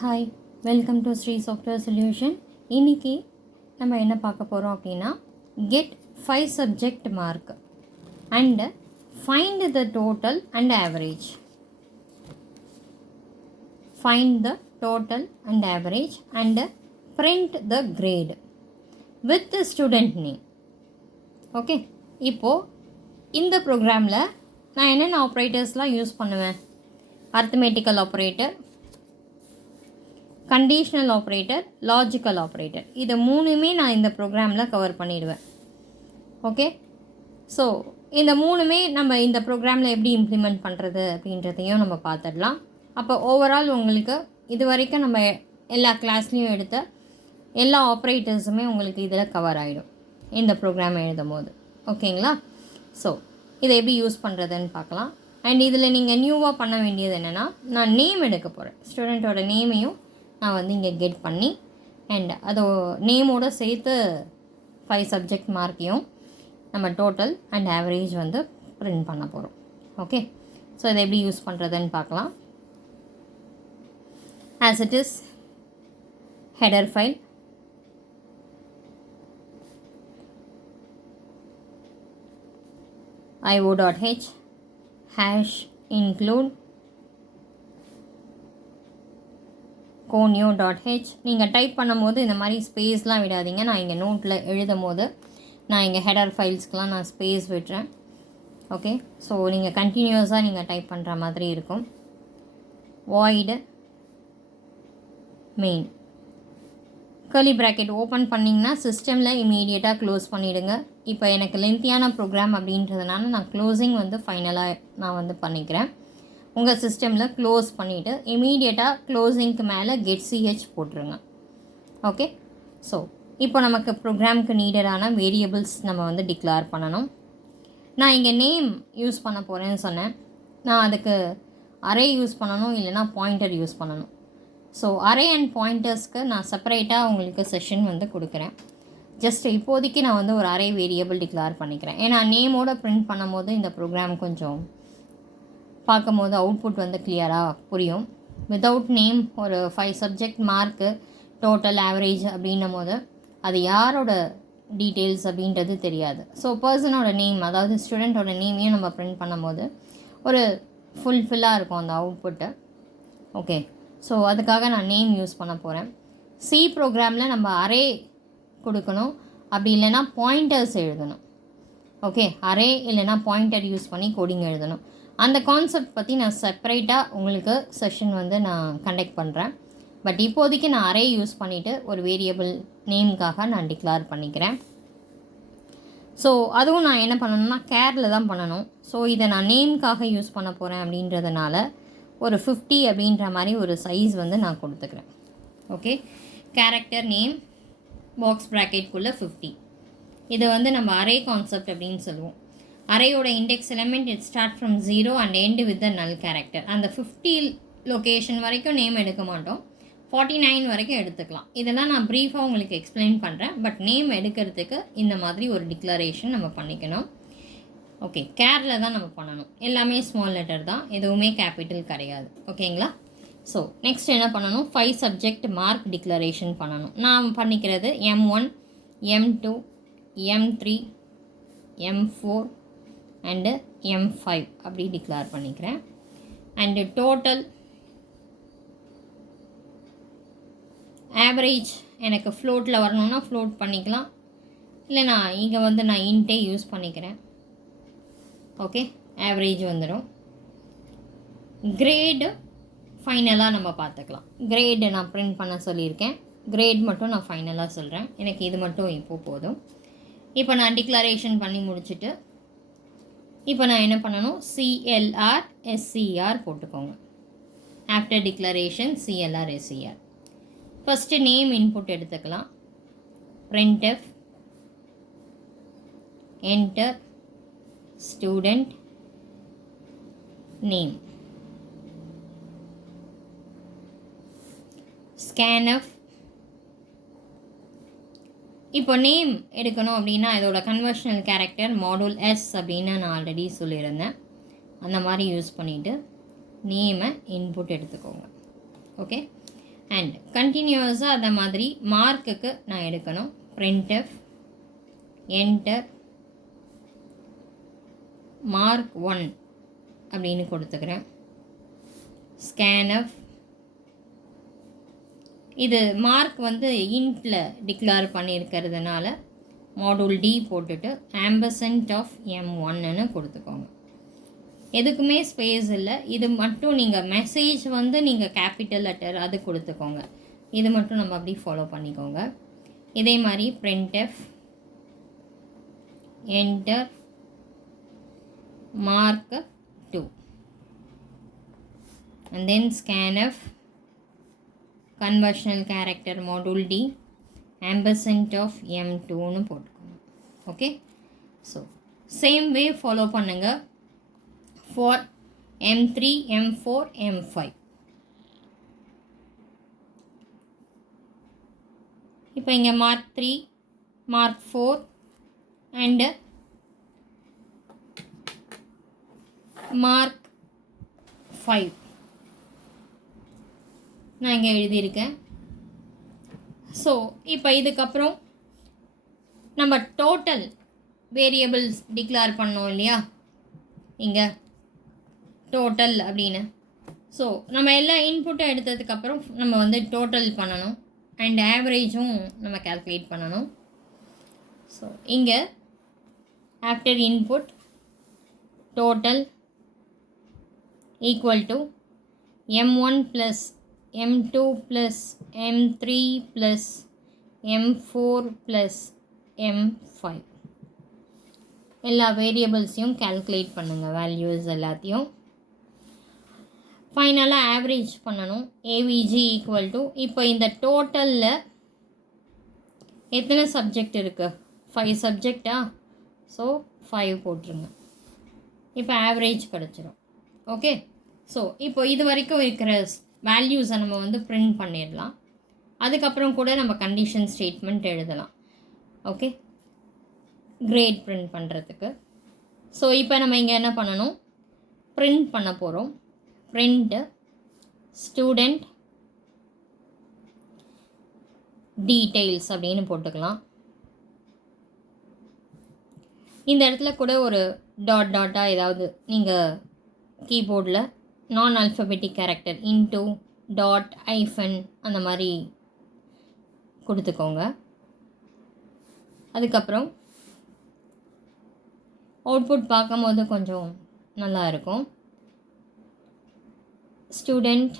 Hi, welcome to Sri software solution. இன்றைக்கி நம்ம என்ன பார்க்க போகிறோம் அப்படின்னா, get 5 subject mark and find the total and average. Find the total and average and print the grade with student name. Okay, இப்போது இந்த ப்ரோக்ராமில் நான் என்னென்ன ஆப்ரேட்டர்ஸ்லாம் யூஸ் பண்ணுவேன்? Arithmetical operator, conditional operator, logical operator, இது மூணுமே நான் இந்த ப்ரோக்ராமில் கவர் பண்ணிடுவேன். ஓகே, ஸோ இந்த மூணுமே நம்ம இந்த ப்ரோக்ராமில் எப்படி இம்ப்ளிமெண்ட் பண்ணுறது அப்படின்றதையும் நம்ம பார்த்துடலாம். அப்போ ஓவரால் உங்களுக்கு இது வரைக்கும் நம்ம எல்லா கிளாஸ்லேயும் எடுத்த எல்லா ஆப்ரேட்டர்ஸுமே உங்களுக்கு இதில் கவர் ஆகிடும் இந்த ப்ரோக்ராம் எழுதும் போது. ஓகேங்களா? ஸோ இதை எப்படி யூஸ் பண்ணுறதுன்னு பார்க்கலாம். அண்ட் இதில் நீங்கள் நியூவாக பண்ண வேண்டியது என்னென்னா, நான் நேம் எடுக்க போகிறேன். ஸ்டூடெண்ட்டோட நேமையும் நான் வந்து இங்கே கெட் பண்ணி அண்ட் அதோ நேமோடு சேர்த்து 5 சப்ஜெக்ட் மார்க்கையும் நம்ம டோட்டல் அண்ட் ஆவரேஜ் வந்து பிரிண்ட் பண்ண போகிறோம். ஓகே, ஸோ இதை எப்படி யூஸ் பண்ணுறதுன்னு பார்க்கலாம். As it is header file, io.h #include conio.h. நீங்கள் டைப் பண்ணும் போது இந்த மாதிரி ஸ்பேஸ்லாம் விடாதீங்க. நான் இங்கே நோட்டில் எழுதும் போது நான் இங்கே ஹெடர் ஃபைல்ஸ்க்கெலாம் நான் ஸ்பேஸ் விட்டுறேன். ஓகே, ஸோ நீங்கள் கண்டினியூஸாக நீங்கள் டைப் பண்ணுற மாதிரி இருக்கும். void main curly bracket open பண்ணிங்கன்னா சிஸ்டமில் இமீடியட்டாக க்ளோஸ் பண்ணிவிடுங்க. இப்போ எனக்கு லென்த்தியான ப்ரோக்ராம் அப்படின்றதுனால நான் க்ளோசிங் வந்து ஃபைனலாக நான் வந்து பண்ணிக்கிறேன். உங்கள் சிஸ்டமில் க்ளோஸ் பண்ணிவிட்டு இமீடியட்டாக க்ளோசிங்க்கு மேலே get.ch போட்டுருங்க. ஓகே, ஸோ இப்போ நமக்கு ப்ரோக்ராமுக்கு நீடடான வேரியபிள்ஸ் நம்ம வந்து டிக்ளேர் பண்ணணும். நான் இங்கே நேம் யூஸ் பண்ண போகிறேன்னு சொன்னேன். நான் அதுக்கு அரே யூஸ் பண்ணணும், இல்லைனா பாயிண்டர் யூஸ் பண்ணணும். ஸோ அரே அண்ட் பாயிண்டர்ஸ்க்கு நான் செப்பரேட்டாக உங்களுக்கு செஷன் வந்து கொடுக்குறேன். ஜஸ்ட் இப்போதைக்கு நான் வந்து ஒரு அரே வேரியபிள் டிக்ளேர் பண்ணிக்கிறேன். ஏன்னா நேமோட பிரிண்ட் பண்ணும் போது இந்த ப்ரோக்ராம் கொஞ்சம் பார்க்கும் போது அவுட்புட் வந்து கிளியராக புரியும். வித்தவுட் நேம் ஒரு 5 சப்ஜெக்ட் மார்க்கு டோட்டல் ஆவரேஜ் அப்படின்னும் போது அது யாரோட டீட்டெயில்ஸ் அப்படின்றது தெரியாது. ஸோ பர்சனோட நேம், அதாவது ஸ்டூடெண்ட்டோட நேமையும் நம்ம பிரிண்ட் பண்ணும் போது ஒரு ஃபுல்ஃபில்லாக இருக்கும் அந்த அவுட்புட்டு. ஓகே, ஸோ அதுக்காக நான் நேம் யூஸ் பண்ண போகிறேன். சி ப்ரோக்ராமில் நம்ம அரே கொடுக்கணும், அப்படி இல்லைனா பாயிண்டர்ஸ் எழுதணும். ஓகே, அரே இல்லைனா பாயிண்டர் யூஸ் பண்ணி கோடிங் எழுதணும். அந்த கான்செப்ட் பற்றி நான் செப்பரேட்டாக உங்களுக்கு செஷன் வந்து நான் கண்டக்ட் பண்ணுறேன். பட் இப்போதைக்கு நான் அரே யூஸ் பண்ணிவிட்டு ஒரு வேரியபிள் நேமுக்காக நான் டிக்ளேர் பண்ணிக்கிறேன். ஸோ அதுவும் நான் என்ன பண்ணணும்னா கேரில் தான் பண்ணணும். ஸோ இதை நான் நேமுக்காக யூஸ் பண்ண போகிறேன் அப்படின்றதுனால ஒரு 50 அப்படின்ற மாதிரி ஒரு சைஸ் வந்து நான் கொடுத்துக்கிறேன். ஓகே, கேரக்டர் நேம் பாக்ஸ் ப்ராக்கெட்குள்ளே 50. இதை வந்து நம்ம அரே கான்செப்ட் அப்படின்னு சொல்லுவோம். அரேயோட index element it start from 0 and end with the null character. அந்த 50 லொக்கேஷன் வரைக்கும் நேம் எடுக்க மாட்டோம், 49 வரைக்கும் எடுத்துக்கலாம். இதெல்லாம் நான் ப்ரீஃபாக உங்களுக்கு எக்ஸ்பிளைன் பண்ணுறேன். பட் நேம் எடுக்கிறதுக்கு இந்த மாதிரி ஒரு டிக்ளரேஷன் நம்ம பண்ணிக்கணும். ஓகே, கேரில் தான் நம்ம பண்ணணும். எல்லாமே ஸ்மால் லெட்டர் தான், எதுவுமே கேபிட்டல் கிடையாது. ஓகேங்களா? ஸோ நெக்ஸ்ட் என்ன பண்ணணும்? 5 சப்ஜெக்ட் மார்க் டிக்ளரேஷன் பண்ணணும். நான் பண்ணிக்கிறது M1, M2, M3, M4 and M5 அப்படி டிக்ளேர் பண்ணிக்கிறேன். அண்டு டோட்டல் ஆவரேஜ் எனக்கு ஃப்ளோட்டில் வரணுன்னா ஃப்ளோட் பண்ணிக்கலாம், இல்லை நான் இங்கே வந்து நான் இன்ட்டே யூஸ் பண்ணிக்கிறேன். ஓகே, ஆவரேஜ் வந்துடும். கிரேடு ஃபைனலாக நம்ம பார்த்துக்கலாம். கிரேடு நான் பிரிண்ட் பண்ண சொல்லியிருக்கேன். கிரேட் மட்டும் நான் ஃபைனலாக சொல்கிறேன். எனக்கு இது மட்டும் இப்போது போதும். இப்போ நான் டிக்ளரேஷன் பண்ணி முடிச்சுட்டு இப்போ நான் என்ன பண்ணணும்? CLR SCR போட்டுக்கோங்க. After declaration CLR SCR. First name input எடுத்துக்கலாம். printf enter student name, scanf. இப்போ நேம் எடுக்கணும் அப்படின்னா இதோட கன்வர்ஷனல் கேரக்டர் மாடூல் S அப்படின்னு நான் ஆல்ரெடி சொல்லியிருந்தேன். அந்த மாதிரி யூஸ் பண்ணிவிட்டு நேமை இன்புட் எடுத்துக்கோங்க. ஓகே, அண்ட் கண்டினியூஸாக அந்த மாதிரி மார்க்குக்கு நான் எடுக்கணும். printf enter mark 1 அப்படின்னு கொடுத்துக்கிறேன். scanf இது மார்க் வந்து இன்ட்டில் டிக்ளேர் பண்ணியிருக்கிறதுனால மாடியூல் டி போட்டுட்டு ஆம்பர்சன்ட் ஆஃப் m1ன்னு கொடுத்துக்கோங்க. எதுக்குமே ஸ்பேஸ் இல்லை. இது மட்டும் நீங்கள் மெசேஜ் வந்து நீங்கள் கேபிட்டல் லெட்டர் அது கொடுத்துக்கோங்க. இது மட்டும் நம்ம அப்படி ஃபாலோ பண்ணிக்கோங்க. இதே மாதிரி printf enter mark 2 and then scanf conversional character module D ampersand of m2ன்னு போட்டுக்கோங்க. Okay, so same way follow பண்ணுங்க ஃபார் m3 m4 m5. இப்போ இங்கே மார்க் 3 மார்க் 4 அண்டு மார்க் 5 நான் இங்கே எழுதியிருக்கேன். ஸோ இப்போ இதுக்கப்புறம் நம்ம டோட்டல் வேரியபிள்ஸ் டிக்ளேர் பண்ணோம் இல்லையா, இங்கே டோட்டல் அப்படின்னு. ஸோ நம்ம எல்லா இன்புட்டும் எடுத்ததுக்கப்புறம் நம்ம வந்து டோட்டல் பண்ணணும் அண்ட் ஆவரேஜும் நம்ம கால்குலேட் பண்ணணும். ஸோ இங்கே after input total equal to m1 plus m2 plus m3 plus m4 plus m5 எல்லா வேரியபிள்ஸையும் கால்குலேட் பண்ணுங்கள், வேல்யூஸ் எல்லாத்தையும். ஃபைனலாக ஆவரேஜ் பண்ணணும். ஏவிஜி ஈக்குவல் டு இப்போ இந்த டோட்டலில் எத்தனை சப்ஜெக்ட் இருக்குது? 5 சப்ஜெக்டா? ஸோ 5 போட்டுருங்க. இப்போ ஆவரேஜ் கிடச்சிரும். ஓகே, ஸோ இப்போ இது வரைக்கும் இருக்கிற வேல்யூஸை நம்ம வந்து பிரிண்ட் பண்ணிடலாம். அதுக்கப்புறம் கூட நம்ம கண்டிஷன் ஸ்டேட்மெண்ட் எழுதலாம். ஓகே, கிரேட் பிரிண்ட் பண்ணுறதுக்கு. ஸோ இப்போ நம்ம இங்கே என்ன பண்ணணும், பிரிண்ட் பண்ண போகிறோம். print student details அப்படின்னு போட்டுக்கலாம். இந்த இடத்துல கூட ஒரு டாட்டாக ஏதாவது நீங்கள் கீபோர்டில் நான் ஆல்ஃபபெட்டிக் கேரக்டர் இன்டூ டாட் ஐஃபன் அந்த மாதிரி கொடுத்துக்கோங்க. அதுக்கப்புறம் அவுட்புட் பார்க்கும்போது கொஞ்சம் நல்லா இருக்கும். ஸ்டூடெண்ட்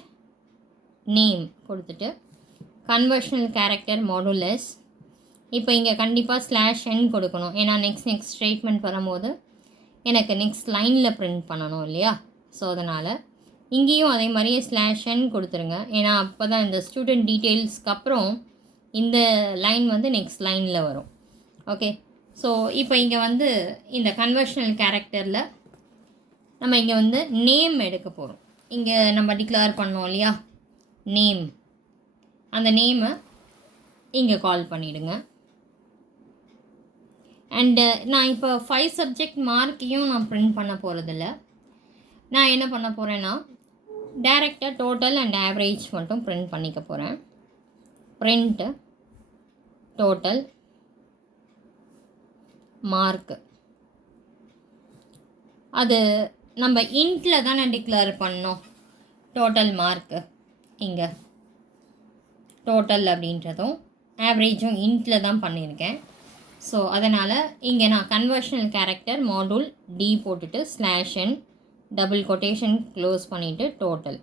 நேம் கொடுத்துட்டு கன்வர்ஷனல் கேரக்டர் மாடுலஸ். இப்போ இங்கே கண்டிப்பாக /n கொடுக்கணும், ஏன்னா நெக்ஸ்ட் ஸ்டேட்மெண்ட் வரும்போது எனக்கு நெக்ஸ்ட் லைனில் பிரிண்ட் பண்ணணும் இல்லையா. ஸோ அதனால் இங்கேயும் அதே மாதிரியே /n கொடுத்துருங்க, ஏன்னா அப்போ தான் இந்த ஸ்டூடெண்ட் டீட்டெயில்ஸ்க்கு அப்புறம் இந்த லைன் வந்து நெக்ஸ்ட் லைனில் வரும். ஓகே, ஸோ இப்போ இங்கே வந்து இந்த கன்வர்ஷனல் கேரக்டரில் நம்ம இங்கே வந்து நேம் எடுக்க போகிறோம். இங்கே நம்ம டிக்ளேர் பண்ணோம் இல்லையா நேம், அந்த நேமை இங்கே கால் பண்ணிவிடுங்க. அண்டு நான் இப்போ 5 சப்ஜெக்ட் மார்க்கையும் நான் பிரிண்ட் பண்ண போகிறதில்ல. நான் என்ன பண்ண போகிறேன்னா டைரெக்டாக டோட்டல் அண்ட் ஆவரேஜ் மட்டும் பிரிண்ட் பண்ணிக்க போகிறேன். பிரிண்ட் டோட்டல் மார்க்கு, அது நம்ம இன்ட்டில் தானே டிக்ளேர் பண்ணோம் டோட்டல் மார்க்கு. இங்கே டோட்டல் அப்படின்றதும் ஆவரேஜும் இன்ட்டில் தான் பண்ணியிருக்கேன். ஸோ அதனால் இங்கே நான் கன்வர்ஷனல் கேரக்டர் மாடியூல் டி போட்டுட்டு /n டபுள் கொட்டேஷன் க்ளோஸ் பண்ணிவிட்டு டோட்டல்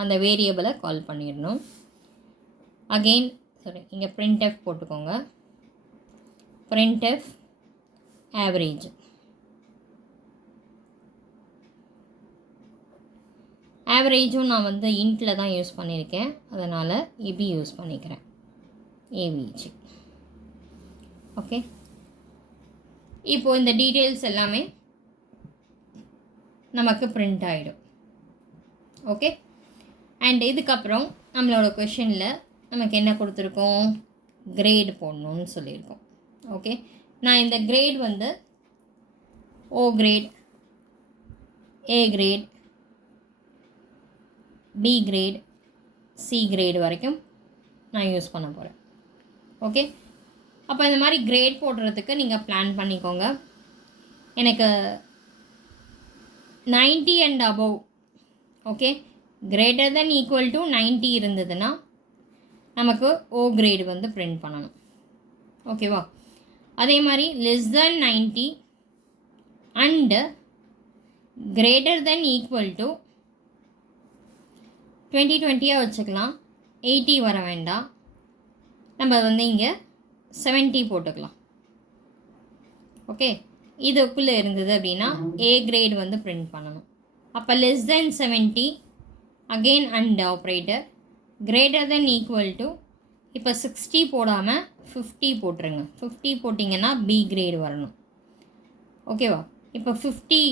அந்த வேரியபிளை கால் பண்ணிடணும். அகெயின் இங்கே printf போட்டுக்கோங்க. printf average. ஆவரேஜும் நான் வந்து இன்ட்டில் தான் யூஸ் பண்ணியிருக்கேன், அதனால் இப்படி யூஸ் பண்ணிக்கிறேன் ஏவிஜி. ஓகே, இப்போது இந்த டீட்டெயில்ஸ் எல்லாமே நமக்கு பிரிண்ட் ஆகிடும். ஓகே, அண்ட் இதுக்கப்புறம் நம்மளோட கொஷனில் நமக்கு என்ன கொடுத்துருக்கோம், கிரேட் போடணும்னு சொல்லியிருக்கோம். ஓகே, நான் இந்த கிரேட் வந்து O grade, A grade, B grade, C grade வரைக்கும் நான் யூஸ் பண்ண போகிறேன். ஓகே, அப்போ இந்த மாதிரி கிரேட் போடுறதுக்கு நீங்கள் பிளான் பண்ணிக்கோங்க. எனக்கு 90 and above, okay, greater then equal to 90 இருந்ததுன்னா நமக்கு ஓ கிரேடு வந்து பிரிண்ட் பண்ணணும். ஓகேவா? அதே மாதிரி less than 90 and greater then equal to 20 வச்சுக்கலாம், 80 வர வேண்டாம், நம்ம வந்து இங்கே 70 போட்டுக்கலாம். ஓகே, இதுக்குள்ளே இருந்தது அப்படின்னா ஏ கிரேட் வந்து பிரிண்ட் பண்ணணும். அப்போ less than 70 again and operator greater then equal to, இப்போ 60 போடாமல் 50 போட்டுருங்க. 50 போட்டிங்கன்னா பி கிரேடு வரணும். ஓகேவா? இப்போ 50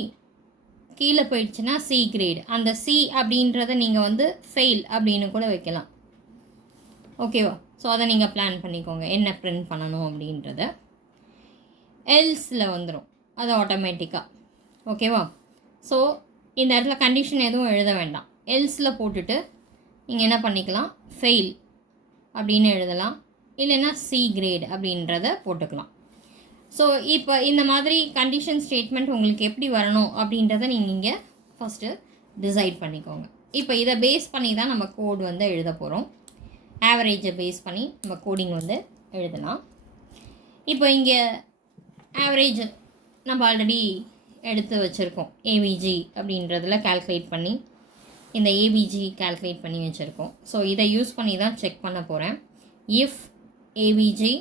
கீழே போயிடுச்சுன்னா சி கிரேடு. அந்த சி அப்படின்றத நீங்கள் வந்து ஃபெயில் அப்படின்னு கூட வைக்கலாம். ஓகேவா? ஸோ அதை நீங்கள் பிளான் பண்ணிக்கோங்க என்ன பிரிண்ட் பண்ணணும் அப்படின்றத. எல்ஸில் வந்துடும் அது ஆட்டோமேட்டிக்காக. ஓகேவா? ஸோ இந்த இடத்துல கண்டிஷன் எதுவும் எழுத வேண்டாம். எல்ஸில் போட்டுட்டு நீங்கள் என்ன பண்ணிக்கலாம், ஃபெயில் அப்படின்னு எழுதலாம், இல்லைன்னா சி கிரேட் அப்படின்றத போட்டுக்கலாம். ஸோ இப்போ இந்த மாதிரி கண்டிஷன் ஸ்டேட்மெண்ட் உங்களுக்கு எப்படி வரணும் அப்படின்றத நீங்கள் இங்கே ஃபஸ்ட்டு டிசைட் பண்ணிக்கோங்க. இப்போ இதை பேஸ் பண்ணி தான் நம்ம கோட் வந்து எழுத போகிறோம். ஆவரேஜை பேஸ் பண்ணி நம்ம கோடிங் வந்து எழுதலாம். இப்போ இங்கே ஆவரேஜ் நம்ம ஆல்ரெடி எடுத்து வச்சுருக்கோம். ஏவிஜி அப்படின்றதில் கால்குலேட் பண்ணி இந்த ஏபிஜி கால்குலேட் பண்ணி வச்சுருக்கோம். ஸோ இதை யூஸ் பண்ணி தான் செக் பண்ண போகிறேன். இஃப் ஏவிஜி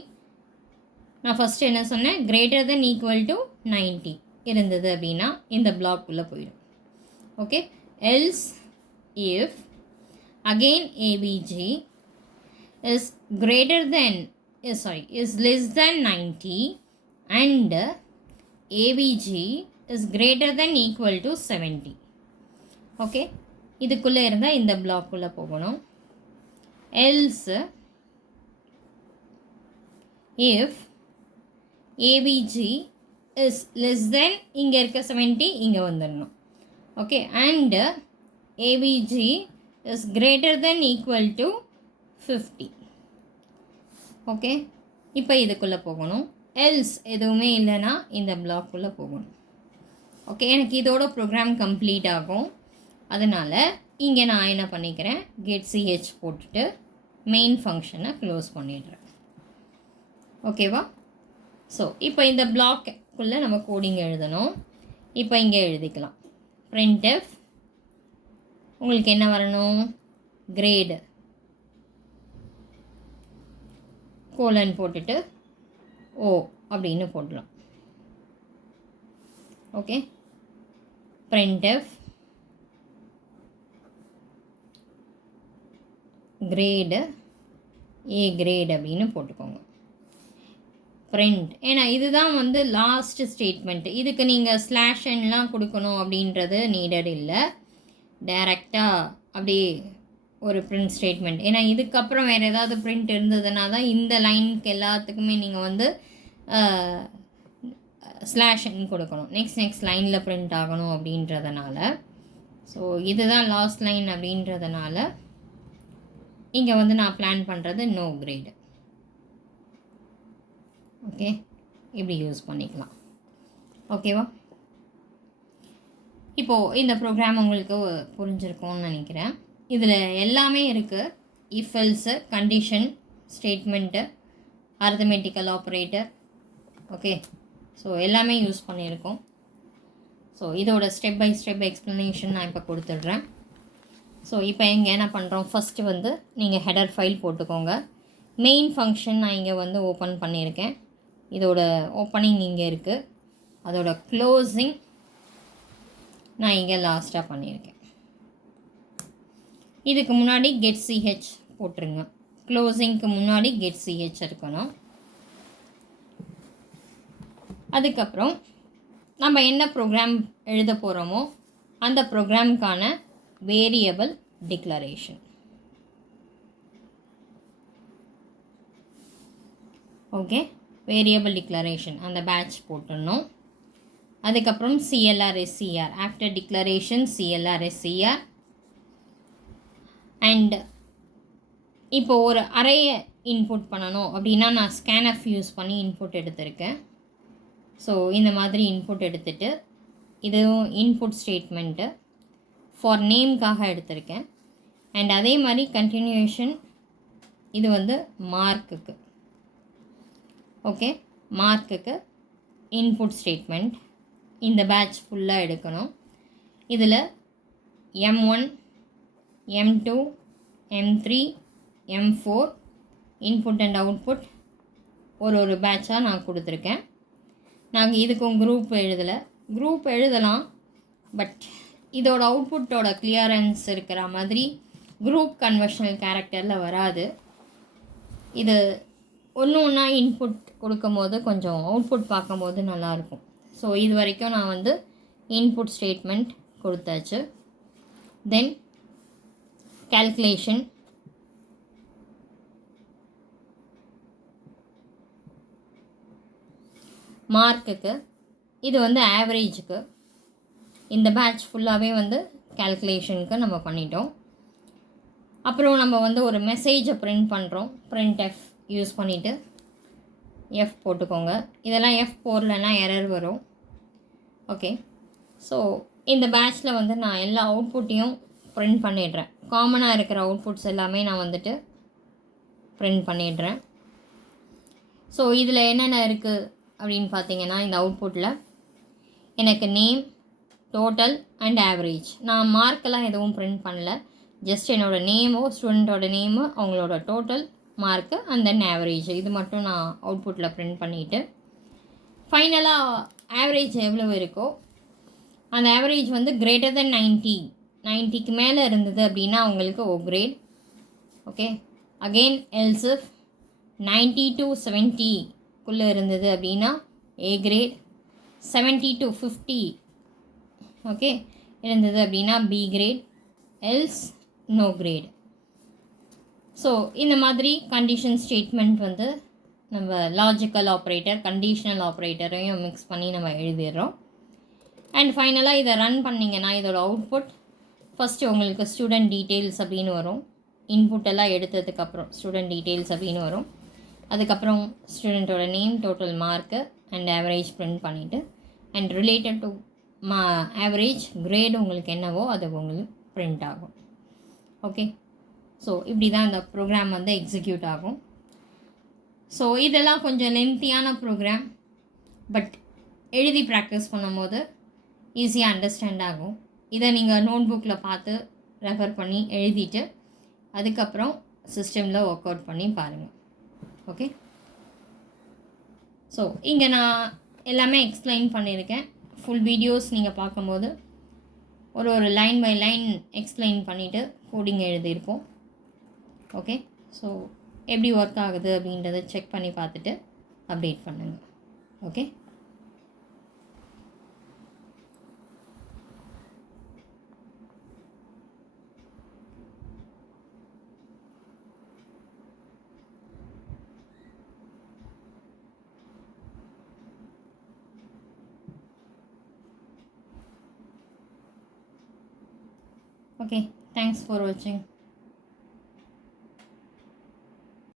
நான் ஃபஸ்ட்டு என்ன சொன்னேன், கிரேட்டர் தென் ஈக்குவல் டு 90 இருந்தது அப்படின்னா இந்த பிளாக்குள்ளே போயிடும். Okay, else if again APG is greater than is less than 90 and ABG is greater than equal to 70. Okay, இதுக்குள்ளே இருந்தால் இந்த பிளாக்குள்ளே போகணும். else if ABG is less than இங்கே இருக்க 70 இங்கே வந்துடணும். Okay, and ABG is greater than equal to 50. Okay, இப்போ இதுக்குள்ளே போகணும். எல்ஸ் எதுவுமே இல்லைன்னா இந்த பிளாக்குள்ளே போகணும். ஓகே, எனக்கு இதோட ப்ரோக்ராம் கம்ப்ளீட் ஆகும். அதனால் இங்கே நான் என்ன பண்ணிக்கிறேன், கெட் சிஹெச் போட்டுட்டு மெயின் ஃபங்க்ஷனை க்ளோஸ் பண்ணிடுறேன். ஓகேவா? ஸோ இப்போ இந்த பிளாக்குள்ளே நம்ம கோடிங் எழுதணும். இப்போ இங்கே எழுதிக்கலாம். printf உங்களுக்கு என்ன வரணும், கிரேடு கோலன் போட்டுட்டு ஓ அப்படின்னு போடலாம். Okay, printf grade A great அப்படின்னு போட்டுக்கோங்க. print, ஏன்னா இதுதான் வந்து லாஸ்ட் ஸ்டேட்மெண்ட்டு. இதுக்கு நீங்கள் ஸ்லாஷ் எல்லாம் கொடுக்கணும் அப்படின்றது நீடட் இல்லை. டைரெக்டாக அப்படியே ஒரு பிரிண்ட் ஸ்டேட்மெண்ட். ஏன்னா இதுக்கப்புறம் வேறு ஏதாவது பிரிண்ட் இருந்ததுனா தான் இந்த லைனுக்கு எல்லாத்துக்குமே நீங்கள் வந்து ஸ்லாஷ்ன்னு கொடுக்கணும். நெக்ஸ்ட் லைனில் பிரிண்ட் ஆகணும் அப்படின்றதுனால. ஸோ இதுதான் லாஸ்ட் லைன் அப்படின்றதுனால இங்கே வந்து நான் பிளான் பண்ணுறது நோ கிரேடு. ஓகே, இப்படி யூஸ் பண்ணிக்கலாம். ஓகேவா? இப்போது இந்த ப்ரோக்ராம் உங்களுக்கு புரிஞ்சிருக்கும்னு நினைக்கிறேன். இதில் எல்லாமே இருக்குது. If else, condition statement, arithmetical operator. Okay, so எல்லாமே யூஸ் பண்ணியிருக்கோம். ஸோ இதோட ஸ்டெப் பை ஸ்டெப் எக்ஸ்ப்ளனேஷன் நான் இப்போ கொடுத்துட்றேன். ஸோ இப்போ இங்கே என்ன பண்ணுறோம், ஃபஸ்ட்டு வந்து நீங்கள் ஹெடர் ஃபைல் போட்டுக்கோங்க. மெயின் ஃபங்க்ஷன் நான் இங்கே வந்து ஓப்பன் பண்ணியிருக்கேன். இதோட ஓப்பனிங் இங்கே இருக்குது. அதோட க்ளோஸிங் நான் இங்கே லாஸ்ட்டாக பண்ணியிருக்கேன். இதுக்கு முன்னாடி கெட் சிஹெச் போட்டுருங்க. க்ளோசிங்க்கு முன்னாடி கெட் சிஹெச் இருக்கணும். அதுக்கப்புறம் நம்ம என்ன ப்ரோக்ராம் எழுத போகிறோமோ அந்த ப்ரோக்ராமுக்கான variable declaration. Okay, variable declaration அந்த பேட்ச் போட்டுடணும். அதுக்கப்புறம் CLR/SCR, after declaration CLR/SCR and இப்போ ஒரு அறையை இன்புட் பண்ணணும் அப்படின்னா நான் ஸ்கேன்எஃப் யூஸ் பண்ணி இன்புட் எடுத்திருக்கேன். ஸோ இந்த மாதிரி இன்புட் எடுத்துகிட்டு இதுவும் இன்புட் ஸ்டேட்மெண்ட்டு ஃபார் நேம்காக எடுத்திருக்கேன். அண்ட் அதே மாதிரி கண்டினியூஷன் இது வந்து மார்க்குக்கு. ஓகே, மார்க்குக்கு இன்புட் ஸ்டேட்மெண்ட் இந்த பேட்ச் ஃபுல்லாக எடுக்கணும். இதில் M1, M2, M3, M4 input and output ஒரு பேட்சாக நான் கொடுத்துருக்கேன். நாங்கள் இதுக்கும் குரூப் எழுதலை. குரூப் எழுதலாம், பட் இதோட அவுட்புட்டோட கிளியரன்ஸ் இருக்கிற மாதிரி குரூப் கன்வர்ஷனல் கேரக்டரில் வராது. இது ஒன்று ஒன்றா இன்புட் கொடுக்கும்போது கொஞ்சம் அவுட்புட் பார்க்கும்போது நல்லாயிருக்கும். ஸோ இது வரைக்கும் நான் வந்து இன்புட் ஸ்டேட்மெண்ட் கொடுத்தாச்சு. தென் கால்குலேஷன், மார்க்குக்கு இது வந்து ஆவரேஜுக்கு. இந்த பேட்ச் ஃபுல்லாகவே வந்து கால்குலேஷனுக்கு நம்ம பண்ணிட்டோம். அப்புறம் நம்ம வந்து ஒரு மெசேஜை பிரிண்ட் பண்ணுறோம். பிரிண்ட் எஃப் யூஸ் பண்ணிவிட்டு எஃப் போட்டுக்கோங்க. இதெல்லாம் எஃப் போடலன்னா எரர் வரும். ஓகே, ஸோ இந்த பேட்ச்சில் வந்து நான் எல்லா அவுட்புட்டையும் பிரிண்ட் பண்ணிடுறேன். காமனாக இருக்கிற அவுட்புட்ஸ் எல்லாமே நான் வந்துட்டு பிரிண்ட் பண்ணிடுறேன். ஸோ இதில் என்னென்ன இருக்குது அப்படின்னு பார்த்தீங்கன்னா, இந்த அவுட்புட்டில் எனக்கு நேம், டோட்டல் அண்ட் ஆவரேஜ். நான் மார்க்கெல்லாம் எதுவும் பிரிண்ட் பண்ணல. ஜஸ்ட் என்னோடய நேமோ, ஸ்டூடெண்ட்டோட நேமு, அவங்களோட total mark and then average இது மட்டும் நான் அவுட்புட்டில் பிரிண்ட் பண்ணிவிட்டு ஃபைனலாக ஆவரேஜ் எவ்வளோ இருக்கோ அந்த ஆவரேஜ் வந்து கிரேட்டர் தென் 90க்கு மேலே இருந்தது அப்படின்னா அவங்களுக்கு O grade. Okay, again else if 90 to 70க்குள்ளே இருந்தது அப்படின்னா ஏ கிரேட், 70 to 50 ஓகே இருந்தது அப்படின்னா B grade, else no grade. So இந்த மாதிரி கண்டிஷன் ஸ்டேட்மெண்ட் வந்து நம்ம லாஜிக்கல் ஆப்ரேட்டர், கண்டிஷனல் ஆப்ரேட்டரையும் மிக்ஸ் பண்ணி நம்ம எழுதிடுறோம். அண்ட் ஃபைனலாக இதை ரன் பண்ணிங்கன்னா இதோட அவுட்புட் ஃபஸ்ட்டு உங்களுக்கு ஸ்டூடெண்ட் டீட்டெயில்ஸ் அப்படின்னு வரும். இன்புட்டெல்லாம் எடுத்ததுக்கப்புறம் ஸ்டூடெண்ட் டீட்டெயில்ஸ் அப்படின்னு வரும். அதுக்கப்புறம் ஸ்டூடெண்ட்டோட name, total mark and average print பண்ணிவிட்டு and related to average grade உங்களுக்கு என்னவோ அது உங்களுக்கு பிரிண்ட் ஆகும். ஓகே, ஸோ இப்படி தான் இந்த ப்ரோக்ராம் வந்து எக்ஸிக்யூட் ஆகும். ஸோ இதெல்லாம் கொஞ்சம் லென்த்தியான ப்ரோக்ராம், பட் எழுதி ப்ராக்டிஸ் பண்ணும்போது ஈஸியாக அண்டர்ஸ்டாண்ட் ஆகும். இதை நீங்கள் நோட் புக்கில் பார்த்து ரெஃபர் பண்ணி எழுதிட்டு அதுக்கப்புறம் சிஸ்டமில் ஒர்க் அவுட் பண்ணி பாருங்கள். ஓகே, ஸோ இங்கே நான் எல்லாமே எக்ஸ்பிளைன் பண்ணியிருக்கேன். ஃபுல் வீடியோஸ் நீங்கள் பார்க்கும்போது ஒரு லைன் பை லைன் எக்ஸ்பிளைன் பண்ணிவிட்டு கோடிங் எழுதியிருப்போம். ஓகே, ஸோ எப்படி ஒர்க் ஆகுது அப்படின்றத செக் பண்ணி பார்த்துட்டு அப்டேட் பண்ணுங்கள். Okay, okay, thanks for watching.